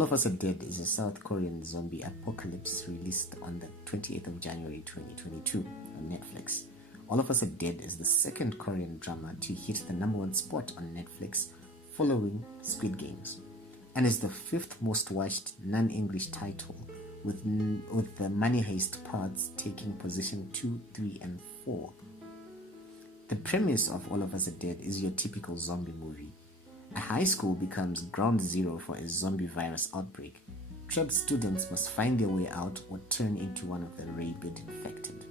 All of Us Are Dead is a South Korean zombie apocalypse released on the 28th of January 2022 on Netflix. All of Us Are Dead is the second Korean drama to hit the #1 spot on Netflix following Squid Games, and is the fifth most watched non-English title, with the Money Heist parts taking position 2, 3, and 4. The premise of All of Us Are Dead is your typical zombie movie. A high school becomes ground zero for a zombie virus outbreak. Trapped students must find their way out or turn into one of the rabid infected.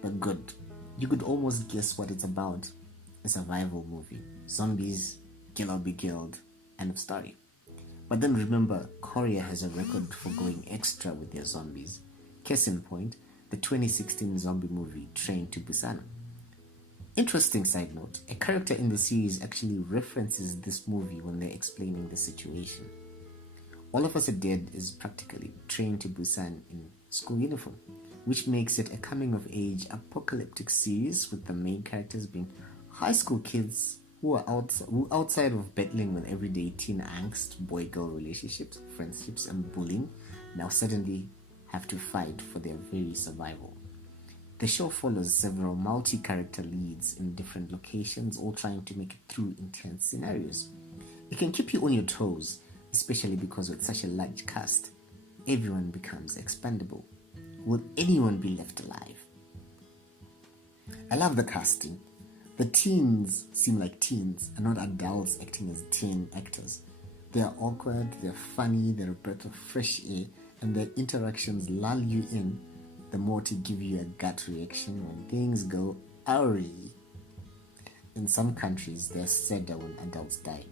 But good, you could almost guess what it's about. A survival movie. Zombies, kill or be killed, end of story. But then remember, Korea has a record for going extra with their zombies. Case in point, the 2016 zombie movie Train to Busan. Interesting side note, a character in the series actually references this movie when they're explaining the situation. All of Us Are Dead is practically Train to Busan in school uniform, which makes it a coming-of-age apocalyptic series with the main characters being high school kids who outside of battling with everyday teen angst, boy-girl relationships, friendships, and bullying, now suddenly have to fight for their very survival. The show follows several multi-character leads in different locations, all trying to make it through intense scenarios. It can keep you on your toes, especially because with such a large cast, everyone becomes expendable. Will anyone be left alive? I love the casting. The teens seem like teens and not adults acting as teen actors. They are awkward, they're funny, they're a breath of fresh air, and their interactions lull you in the more to give you a gut reaction when things go awry. In some countries, they're sadder when adults die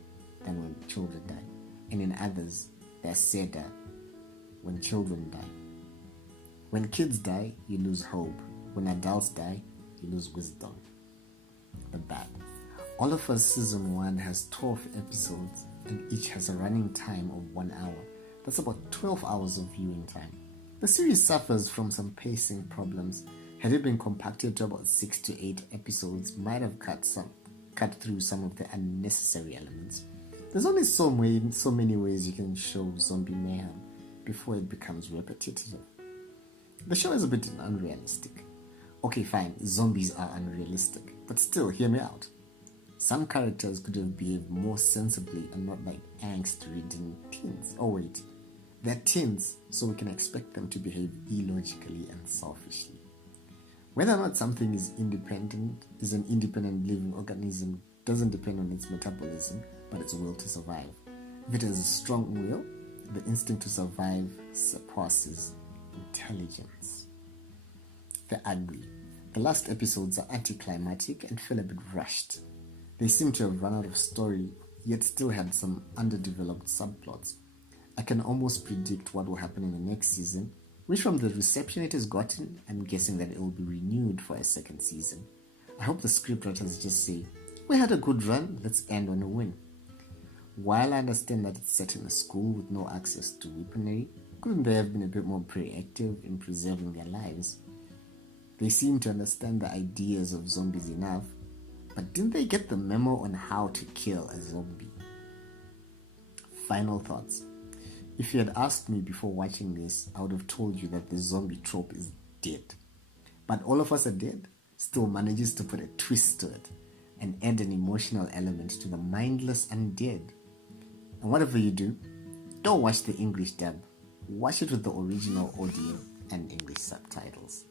than when children die, and in others, they're sadder when children die. When kids die, you lose hope. When adults die, you lose wisdom. The bad. All of Us Season 1 has 12 episodes, and each has a running time of 1 hour. That's about 12 hours of viewing time. The series suffers from some pacing problems. Had it been compacted to about 6 to 8 episodes, might have cut through some of the unnecessary elements. There's only so many ways you can show zombie mayhem before it becomes repetitive. The show is a bit unrealistic. Okay, fine, zombies are unrealistic, but still, hear me out. Some characters could have behaved more sensibly and not like angst-ridden teens. Oh wait, they're teens, so we can expect them to behave illogically and selfishly. Whether or not something is an independent living organism doesn't depend on its metabolism, but its will to survive. If it has a strong will, the instinct to survive surpasses intelligence. The ugly. The last episodes are anticlimactic and feel a bit rushed. They seem to have run out of story, yet still had some underdeveloped subplots. I can almost predict what will happen in the next season, which from the reception it has gotten, I'm guessing that it will be renewed for a second season. I hope the scriptwriters just say, we had a good run, let's end on a win. While I understand that it's set in a school with no access to weaponry, couldn't they have been a bit more proactive in preserving their lives? They seem to understand the ideas of zombies enough, but didn't they get the memo on how to kill a zombie? Final thoughts. If you had asked me before watching this, I would have told you that the zombie trope is dead. But All of Us Are Dead still manages to put a twist to it and add an emotional element to the mindless undead. And whatever you do, don't watch the English dub. Watch it with the original audio and English subtitles.